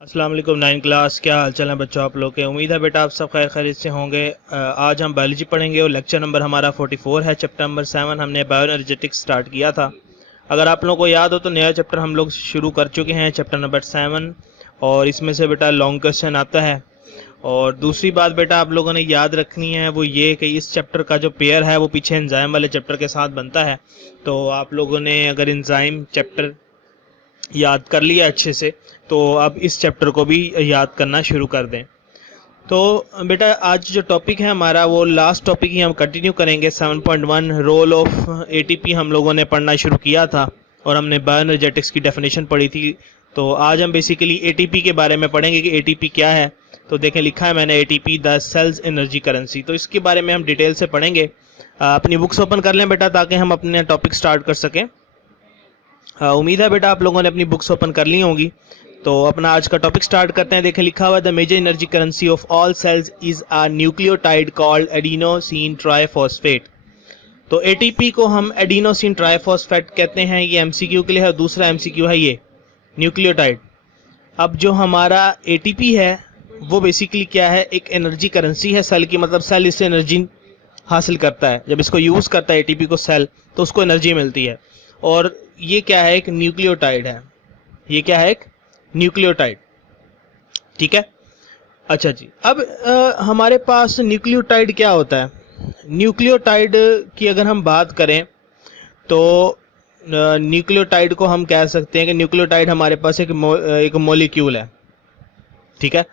अस्सलाम वालेकुम nine class, क्या हाल चाल है बच्चों आप लोग के। उम्मीद है बेटा आप सब खैर खैरियत से होंगे। आज हम बायोलॉजी पढ़ेंगे और लेक्चर नंबर हमारा 44 है। चैप्टर नंबर 7 हमने बायो एनर्जेटिक्स स्टार्ट किया था। अगर आप लोगों को याद हो तो नया चैप्टर हम लोग शुरू कर चुके हैं, चैप्टर नंबर 7, और इसमें से बेटा लॉन्ग क्वेश्चन आता है। और दूसरी बात बेटा आप लोगों ने याद रखनी है वो ये कि इस चैप्टर का जो पेयर है वो पीछे एंजाइम वाले चैप्टर के साथ बनता है। तो आप लोगों ने अगर एंजाइम चैप्टर याद कर लिया अच्छे से तो अब इस चैप्टर को भी याद करना शुरू कर दें। तो बेटा आज जो टॉपिक है हमारा वो लास्ट टॉपिक ही हम कंटिन्यू करेंगे। 7.1 रोल ऑफ एटीपी हम लोगों ने पढ़ना शुरू किया था और हमने बायोएनर्जेटिक्स की डेफिनेशन पढ़ी थी। तो आज हम बेसिकली एटीपी के बारे में पढ़ेंगे कि एटीपी क्या है। तो देखें लिखा है मैंने ATP the cell's energy currency. तो इसके बारे में हम डिटेल से पढ़ेंगे। अपनी बुक्स ओपन कर लें बेटा ताकि हम अपने टॉपिक स्टार्ट कर सकें। उम्मीद है बेटा आप लोगों ने अपनी बुक्स ओपन कर ली होंगी। तो अपना आज का टॉपिक स्टार्ट करते हैं। देखें लिखा हुआ the major energy currency of all cells is a nucleotide called adenosine triphosphate. तो एटीपी को हम एडिनोसिन ट्राइफॉस्फेट कहते हैं। ये एमसीक्यू के लिए है। दूसरा एमसीक्यू है ये न्यूक्लियोटाइड। अब जो हमारा एटीपी है वो बेसिकली क्या है, एक एनर्जी करेंसी है सेल की। मतलब सेल इससे एनर्जी हासिल करता है। जब इसको यूज करता है एटीपी को सेल तो उसको एनर्जी मिलती है। और ये क्या है, एक न्यूक्लियोटाइड है। ये क्या है, एक न्यूक्लियोटाइड। ठीक है, अच्छा जी। अब हमारे पास न्यूक्लियोटाइड क्या होता है। न्यूक्लियोटाइड की अगर हम बात करें तो न्यूक्लियोटाइड को हम कह सकते हैं कि न्यूक्लियोटाइड हमारे पास एक मॉलिक्यूल है। ठीक है,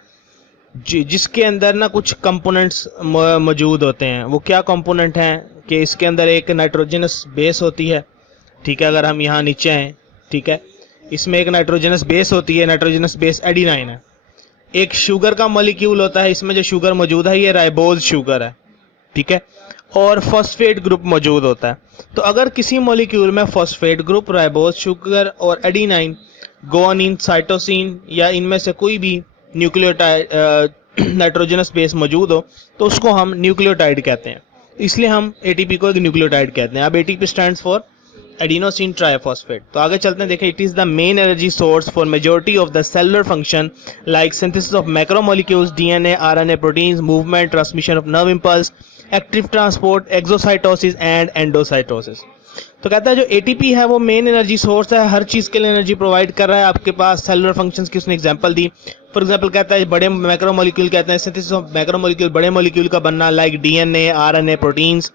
जिसके अंदर ना कुछ कंपोनेंट्स मौजूद होते हैं। वो क्या कंपोनेंट हैं कि इसके अंदर एक नाइट्रोजनस बेस होती है। ठीक है, अगर हम यहाँ नीचे हैं, ठीक है, इसमें एक नाइट्रोजनस बेस होती है। नाइट्रोजनस बेस एडिनाइन है। एक शुगर का मॉलिक्यूल होता है। इसमें जो शुगर मौजूद है ये राइबोज शुगर है। ठीक है, और फॉस्फेट ग्रुप मौजूद होता है। तो अगर किसी मॉलिक्यूल में फॉस्फेट ग्रुप, राइबोज शुगर और एडिनाइन, गुआनिन, साइटोसिन या इनमें से कोई भी न्यूक्लियोटाइड नाइट्रोजनस बेस मौजूद हो तो उसको हम न्यूक्लियोटाइड कहते हैं। इसलिए हम एटीपी को एक न्यूक्लियोटाइड कहते हैं। अब ATP stands for adenosine triphosphate. तो आगे चलते हैं। देखें, it is the main energy source for majority of the cellular function like synthesis of macromolecules, DNA, RNA, proteins, movement, transmission of nerve impulse, active transport, exocytosis and endocytosis. तो कहता है जो ATP है वो मेन एनर्जी सोर्स है। हर चीज के लिए एनर्जी प्रोवाइड कर रहा है। आपके पास सेलुलर फंक्शंस की उसने एग्जांपल दी। फॉर एग्जांपल कहता है बड़े मैक्रोमोलिक्यूल, कहते हैं सिंथेसिस ऑफ मैक्रोमोलिक्यूल, बड़े मॉलिक्यूल का बनना, लाइक डीएनए, आरएनए, प्रोटीन्स,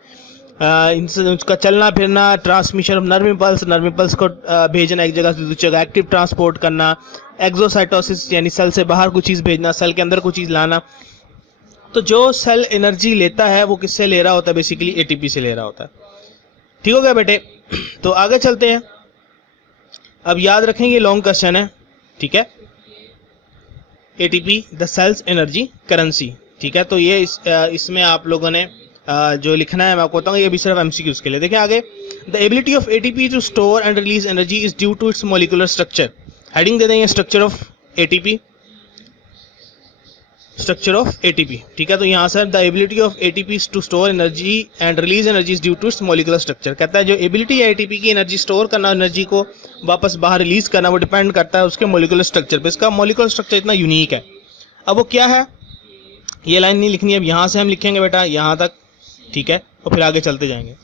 इनसे उसका चलना फिरना, ट्रांसमिशन ऑफ नर्व इम्पल्स को भेजना एक जगह से दूसरी जगह, एक्टिव ट्रांसपोर्ट करना, एक्सोसाइटोसिस यानी सेल से बाहर कुछ चीज़ भेजना, सेल के अंदर कुछ चीज़ लाना। तो जो सेल एनर्जी लेता है वो किससे ले रहा होता है, बेसिकली एटीपी से ले रहा होता है। ठीक हो गया बेटे। तो आगे चलते हैं। अब याद रखेंगे लॉन्ग क्वेश्चन है। ठीक है, ATP the cell's energy currency. ठीक है, तो ये इसमें आप लोगों ने जो लिखना है मैं आपको बताऊंगा। ये भी सिर्फ एमसीक्यूज के लिए। देखिए आगे, the ability of ATP to store and release energy is due to its molecular structure. Heading दे देंगे structure of ATP. Structure of ATP. ठीक है, तो यहाँ से the ability of ATP to store energy and release energy is due to its molecular structure. कहता है जो एबिलिटी है एटीपी की एनर्जी स्टोर करना, एनर्जी को वापस बाहर रिलीज करना, वो डिपेंड करता है उसके मॉलिक्यूलर स्ट्रक्चर पे। इसका मॉलिक्यूलर स्ट्रक्चर इतना यूनिक है। अब वो क्या है ये लाइन नहीं लिखनी है। अब यहाँ से हम लिखेंगे बेटा यहाँ तक। ठीक है, और फिर आगे चलते जाएंगे।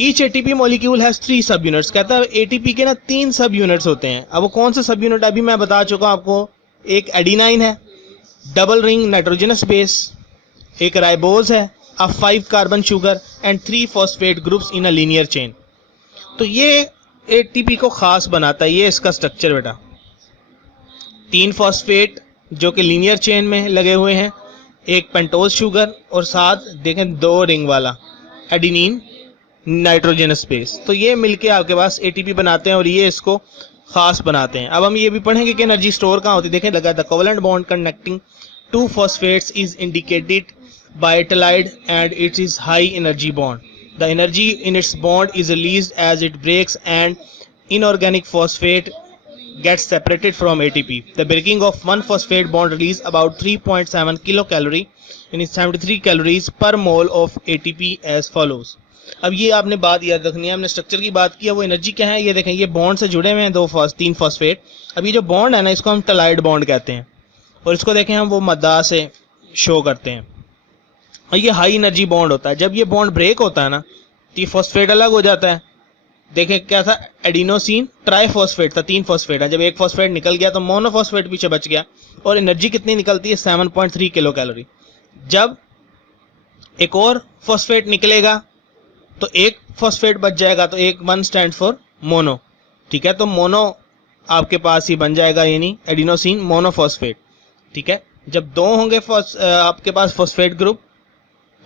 ईच एटीपी मॉलिक्यूल हैज 3 सब यूनिट्स। कहता है एटीपी के ना 3 सब यूनिट्स होते हैं। अब वो कौन से सब यूनिट, अभी मैं बता चुका हूं आपको। एक एडिनाइन है, डबल रिंग नाइट्रोजनस बेस, एक राइबोज है, अ 5 carbon sugar and 3 phosphate groups in a linear chain. तो ये एटीपी को खास बनाता है। ये इसका स्ट्रक्चर बेटा, 3 फॉस्फेट जो कि लीनियर चेन में लगे हुए हैं, एक पेंटोज शुगर और साथ देखें 2 रिंग वाला एडिनिन नाइट्रोजनस बेस। तो ये मिलके आपके पास एटीपी बनाते हैं और ये इसको खास बनाते हैं। अब हम ये भी पढ़ेंगे कि एनर्जी स्टोर कहाँ होती है। देखें लगा the covalent bond connecting 2 phosphates is indicated by tilde and it is high energy bond. The energy in its bond is released as it breaks and inorganic phosphate gets separated from ATP. The breaking of one phosphate bond release about 3.7 kilocalorie and 73 calories per mole of ATP as follows. अब ये आपने बात याद रखनी है, हमने structure की बात की है, वो एनर्जी क्या है ये देखें, ये बॉन्ड से जुड़े हुए हैं तीन फॉस्फेट। अब ये जो बॉन्ड है ना इसको हम टलाइड बॉन्ड कहते हैं, और इसको देखें हम वो मद्दा से शो करते हैं, और ये हाई एनर्जी बॉन्ड होता है। जब ये बॉन्ड ब्रेक होता है ना तो ये फॉस्फेट अलग हो जाता है। देखें क्या था, एडिनोसिन ट्राइफॉस्फेट था, 3 फॉस्फेट है। जब एक फॉस्फेट निकल गया तो मोनोफॉस्फेट पीछे बच गया, और एनर्जी कितनी निकलती है 7.3 किलो कैलोरी। जब एक और फॉस्फेट निकलेगा तो एक फॉस्फेट बच जाएगा, तो एक 1 स्टैंड फॉर मोनो, ठीक है। तो मोनो आपके पास ही बन जाएगा, यानी एडिनोसिन मोनोफॉस्फेट, ठीक है। जब 2 होंगे आपके पास फॉस्फेट ग्रुप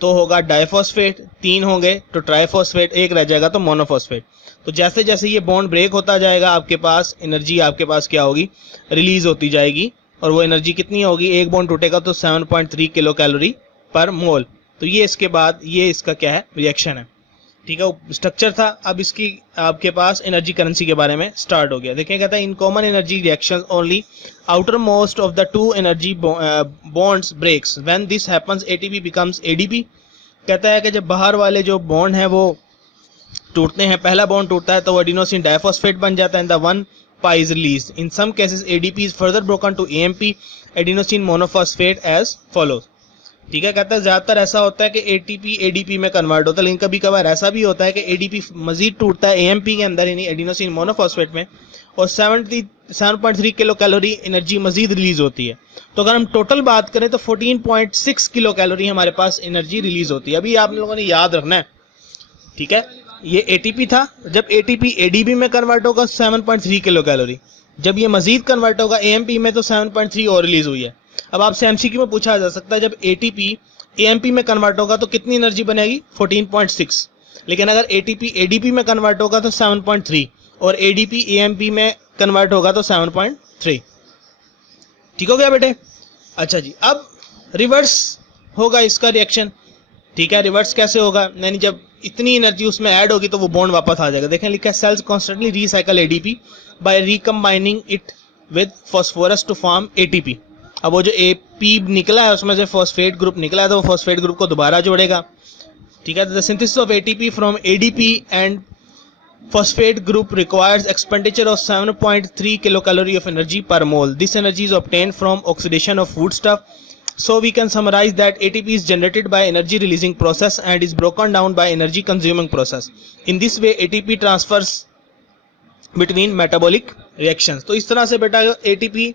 तो होगा डाइफॉस्फेट, 3 होंगे तो ट्राइफॉस्फेट, 1 रह जाएगा तो मोनोफॉस्फेट। तो जैसे जैसे ये बॉन्ड ब्रेक होता जाएगा आपके पास एनर्जी आपके पास क्या होगी, रिलीज होती जाएगी, और वो एनर्जी कितनी होगी, एक बॉन्ड टूटेगा तो 7.3 किलो कैलोरी पर मोल। तो ये इसके बाद ये इसका क्या है, रिएक्शन है, ठीक है। स्ट्रक्चर था, अब इसकी आपके पास एनर्जी करेंसी के बारे में स्टार्ट हो गया। देखिए कहता है in common energy reaction only outermost of the 2 energy bonds breaks when this happens ATP becomes ADP. कहता है कि जब बाहर वाले जो बॉन्ड हैं वो टूटते हैं, पहला बॉन्ड टूटता है तो वो एडिनोसिन डाइफॉस्फेट बन जाता है, and the 1 pi is release. In some cases ADP is further broken to AMP adenosine monophosphate as follows, ठीक है। कहता है ज्यादातर ऐसा होता है कि एटीपी एडीपी में कन्वर्ट होता है, लेकिन कभी कभार ऐसा भी होता है कि एडीपी मजीद टूटता है एएमपी के अंदर, यानी एडिनोसिन मोनोफॉस्फेट में, और 7.3 किलो कैलोरी एनर्जी मजीद रिलीज होती है। तो अगर हम टोटल बात करें तो 14.6 किलो कैलोरी हमारे पास एनर्जी रिलीज होती है। अभी आप लोगों ने याद रखना है, ठीक है। ये एटीपी था, जब एटीपी एडीपी में कन्वर्ट होगा 7.3 किलो कैलोरी, जब ये मजीद कन्वर्ट होगा एएमपी में तो 7.3 और रिलीज हुई है। अब आपसे एमसीक्यू में पूछा जा सकता है जब एटीपी एएमपी में कन्वर्ट होगा तो कितनी एनर्जी बनेगी, 14.6, लेकिन अगर एटीपी एडीपी में कन्वर्ट होगा तो 7.3, और एडीपी एएमपी में कन्वर्ट होगा तो 7.3, ठीक हो गया बेटे। अच्छा जी, अब रिवर्स होगा इसका रिएक्शन, ठीक है। रिवर्स कैसे होगा, यानी जब इतनी एनर्जी उसमें ऐड होगी तो वो बॉन्ड वापस आ जाएगा। देखें लिखा है cells constantly recycle ADP by recombining it with phosphorus to form ATP. अब वो जो एपी निकला है उसमें से फॉस्फेट ग्रुप निकला है तो वो फॉस्फेट ग्रुप को दोबारा जोड़ेगा, ठीक है। The synthesis of ATP from ADP and phosphate group requires expenditure of 7.3 kilocalorie of energy per mole. This energy is obtained from oxidation of foodstuff. So we can summarize that ATP is generated by energy releasing process and is broken down by energy consuming process. In this way ATP transfers between metabolic reactions. तो इस तरह से बेटा ATP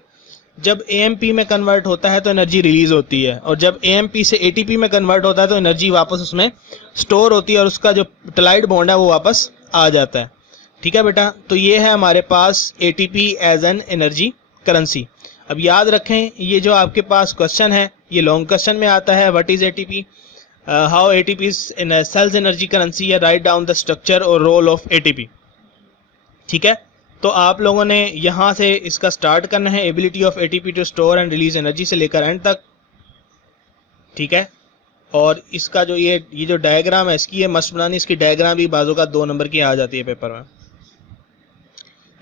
जब AMP में convert होता है तो एनर्जी रिलीज होती है, और जब AMP से ATP में कन्वर्ट होता है तो एनर्जी वापस उसमें स्टोर होती है, और उसका जो टलाइड बॉन्ड है वो वापस आ जाता है, ठीक है बेटा। तो ये है हमारे पास ATP as an energy currency. अब याद रखें ये जो आपके पास क्वेश्चन है ये लॉन्ग क्वेश्चन में आता है, what is ATP, how ATP is in cells energy currency, या राइट डाउन द स्ट्रक्चर और रोल ऑफ ATP, ठीक है। तो आप लोगों ने यहाँ से इसका स्टार्ट करना है, ability of ATP to store and release energy से लेकर एंड तक, ठीक है। और इसका जो ये जो डायग्राम है इसकी ये मस्त बनानी, इसकी डायग्राम भी बाजू का 2 नंबर की आ जाती है पेपर में।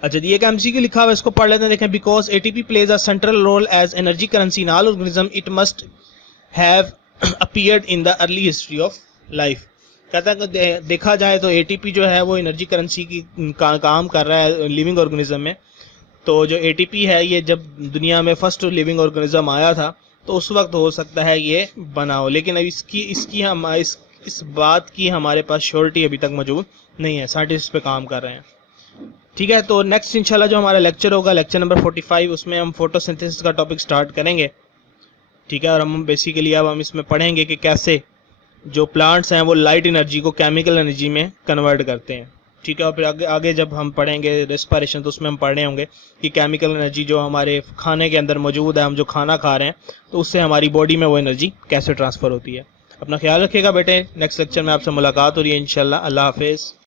अच्छा ये एक एमसीक्यू लिखा हुआ है, इसको पढ़ लेते हैं। देखें, because ATP plays a central role as energy currency in all organism it must have appeared in the early history of life. कहता है कि देखा जाए तो ATP जो है वो एनर्जी करेंसी की काम कर रहा है लिविंग ऑर्गेनिज्म में। तो जो ATP है ये जब दुनिया में फर्स्ट लिविंग ऑर्गेनिज्म आया था तो उस वक्त हो सकता है ये बना हो, लेकिन अब इस बात की हमारे पास श्योरिटी अभी तक मौजूद नहीं है, साइंटिस्ट पे काम कर रहे हैं, ठीक है। तो नेक्स्ट इंशाल्लाह जो हमारा लेक्चर होगा लेक्चर नंबर 45, उसमें हम फोटोसिंथेसिस का टॉपिक स्टार्ट करेंगे, ठीक है। और हम बेसिकली अब हम इसमें पढ़ेंगे कि कैसे जो प्लांट्स हैं वो लाइट एनर्जी को केमिकल एनर्जी में कन्वर्ट करते हैं, ठीक है। और फिर आगे जब हम पढ़ेंगे रेस्पिरेशन तो उसमें हम पढ़ रहे होंगे कि केमिकल एनर्जी जो हमारे खाने के अंदर मौजूद है, हम जो खाना खा रहे हैं तो उससे हमारी बॉडी में वो एनर्जी कैसे ट्रांसफ़र होती है। अपना ख्याल रखिएगा बेटे, नेक्स्ट लेक्चर में आपसे मुलाकात हो रही है इंशाल्लाह। अल्लाह हाफिज़।